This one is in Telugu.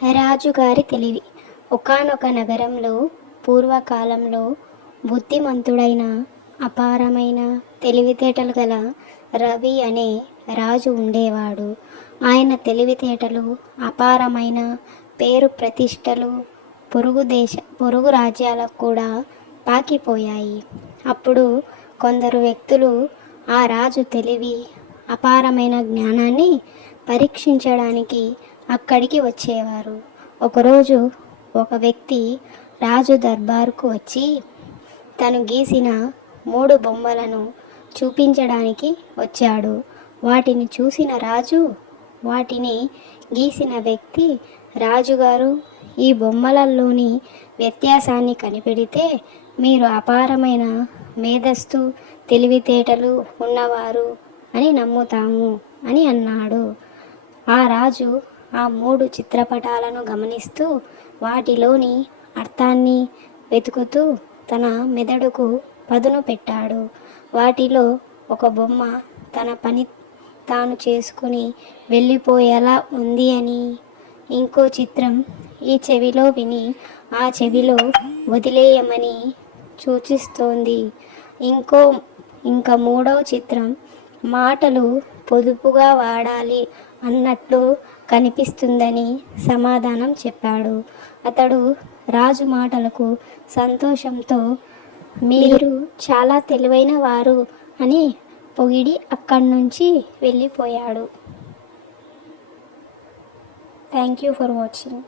రాజుగారి తెలివి. ఒకానొక నగరంలో పూర్వకాలంలో బుద్ధిమంతుడైన, అపారమైన తెలివితేటలు గల రవి అనే రాజు ఉండేవాడు. ఆయన తెలివితేటలు, అపారమైన పేరు ప్రతిష్టలు పొరుగు రాజ్యాలకు కూడా పాకిపోయాయి. అప్పుడు కొందరు వ్యక్తులు ఆ రాజు తెలివి, అపారమైన జ్ఞానాన్ని పరీక్షించడానికి అక్కడికి వచ్చేవారు. ఒకరోజు ఒక వ్యక్తి రాజు దర్బారుకు వచ్చి తను గీసిన 3 బొమ్మలను చూపించడానికి వచ్చాడు. వాటిని చూసిన రాజు వాటిని గీసిన వ్యక్తి, రాజుగారు, ఈ బొమ్మలలోని వ్యత్యాసాన్ని కనిపెడితే మీరు అపారమైన మేధస్సు, తెలివితేటలు ఉన్నవారు అని నమ్ముతాము అని అన్నాడు. ఆ రాజు ఆ 3 చిత్రపటాలను గమనిస్తూ వాటిలోని అర్థాన్ని వెతుకుతూ తన మెదడుకు పదును పెట్టాడు. వాటిలో ఒక బొమ్మ తన పని తాను చేసుకుని వెళ్ళిపోయేలా ఉంది అని, ఇంకో చిత్రం ఈ చెవిలో విని ఆ చెవిలో వదిలేయమని సూచిస్తోంది. ఇంకా మూడవ చిత్రం మాటలు పొదుపుగా వాడాలి అన్నట్లు కనిపిస్తుందని సమాధానం చెప్పాడు. అతడు రాజు మాటలకు సంతోషంతో మీరు చాలా తెలివైన వారు అని పొగిడి అక్కడి నుంచి వెళ్ళిపోయాడు. Thank you for watching.